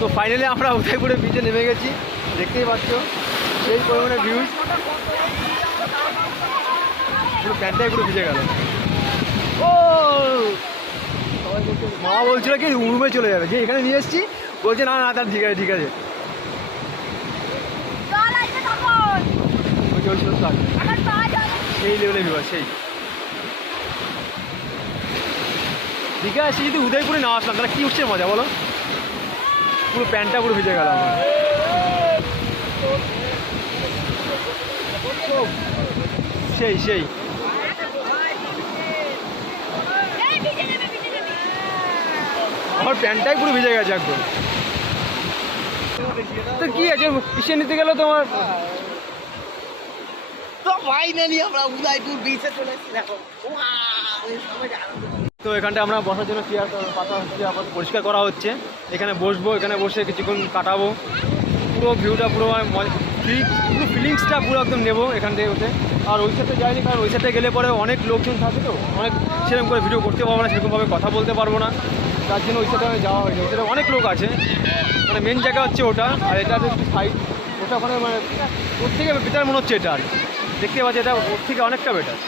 তো ফাইনালি আমরা উদয়পুরে বিচে নেমে গেছি, দেখতেই পাচ্ছ সেই পরিমাণে ভিউজ। পুরো প্যান্টটাই পুরো ভিজে গেল। ও মা বলছিল কি রুমে চলে যাবে, যে এখানে নিয়ে এসেছি বলছে না না তার ঠিক আছে ঠিক আছে। সেই লেভেলে ভিউ সেই দীঘা আসি যদি উদয়পুরে না আসলাম তাহলে কি উঠছে মজা বলো। পুরো প্যান্টটা পুরো ভিজে গেল আমার। সেই সেই আমার প্যান্টটাই পুরো ভিজে গেছে একদম। তো কি আছে ইসে নিতে গেল তোমার তো ফাইনালি আমরা উদয়পুর বিচে চলে এসেছি। দেখো তো এখানটা আমরা বসার জন্য চেয়ার পাতা হচ্ছে, আবার পরিষ্কার করা হচ্ছে। এখানে বসবো, এখানে বসে কিছুক্ষণ কাটাবো, পুরো ভিউটা পুরো পুরো ফিলিংসটা পুরো একদম নেবো এখান থেকে উঠে। আর ওই সাইডে যাইনি, কারণ ওই সাইডে গেলে পরে অনেক লোকজন থাকে, তো অনেক সেরকম করে ভিডিও করতে পারবো না, সেরকমভাবে কথা বলতে পারবো না, তার জন্য ওই সাইডে যাওয়া হয়নি। ওই সাইডে অনেক লোক আছে, মানে মেন জায়গা হচ্ছে ওটা, আর এটা একটু সাইড। ওটা ওখানে মানে ওর থেকে বেটার মনে হচ্ছে এটা, আর দেখতে পাচ্ছি এটা ওর থেকে অনেকটা বেটার।